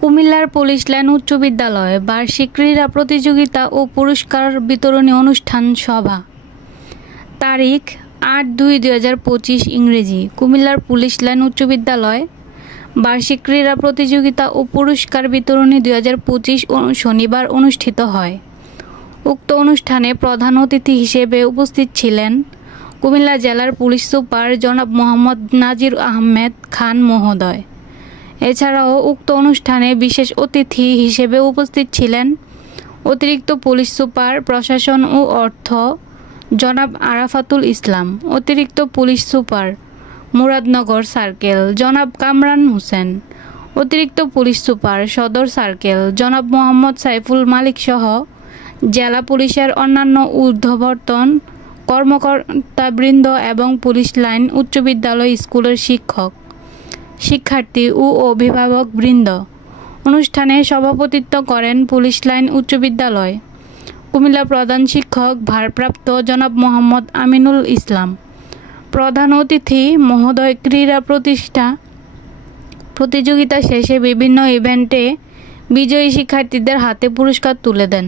কুমিল্লার police line উচ্চ বিদ্যালয়ে বার্ষিক ক্রীড়া প্রতিযোগিতা ও পুরস্কার বিতরণী অনুষ্ঠান সভা। তারিখ ৮-২-২০২৫ ইংরেজি। কুমিল্লার পুলিশ লাইন উচ্চ বিদ্যালয় বার্ষিক ক্রীড়া প্রতিযোগিতা ও পুরস্কার বিতরণী ২০২৫ শনিবার অনুষ্ঠিত হয়। উক্ত অনুষ্ঠানে প্রধান অতিথি হিসেবে উপস্থিত ছিলেন কুমিল্লা জেলার পুলিশ সুপার জনাব মোহাম্মদ নাজির আহমেদ খান মহোদয়। এছাড়াও উক্ত অনুষ্ঠানে বিশেষ অতিথি হিসেবে উপস্থিত ছিলেন অতিরিক্ত পুলিশ সুপার প্রশাসন ও অর্থ জনাব আরাফাতুল ইসলাম, অতিরিক্ত পুলিশ সুপার মুরাদনগর সার্কেল জনাব কামরান হোসেন, অতিরিক্ত পুলিশ সুপার সদর সার্কেল জনাব মোহাম্মদ সাইফুল মালিক সহ জেলা পুলিশের অন্যান্য ঊর্ধ্বতন কর্মকর্তাবৃন্দ এবং পুলিশ লাইন উচ্চ বিদ্যালয় স্কুলের শিক্ষক, শিক্ষার্থী ও অভিভাবকবৃন্দ। অনুষ্ঠানে সভাপতিত্ব করেন পুলিশ লাইন উচ্চ বিদ্যালয় কুমিল্লা প্রধান শিক্ষক ভারপ্রাপ্ত জনাব মোহাম্মদ আমিনুল ইসলাম। প্রধান অতিথি মহোদয় ক্রীড়া প্রতিযোগিতা শেষে বিভিন্ন ইভেন্টে বিজয়ী শিক্ষার্থীদের হাতে পুরস্কার তুলে দেন।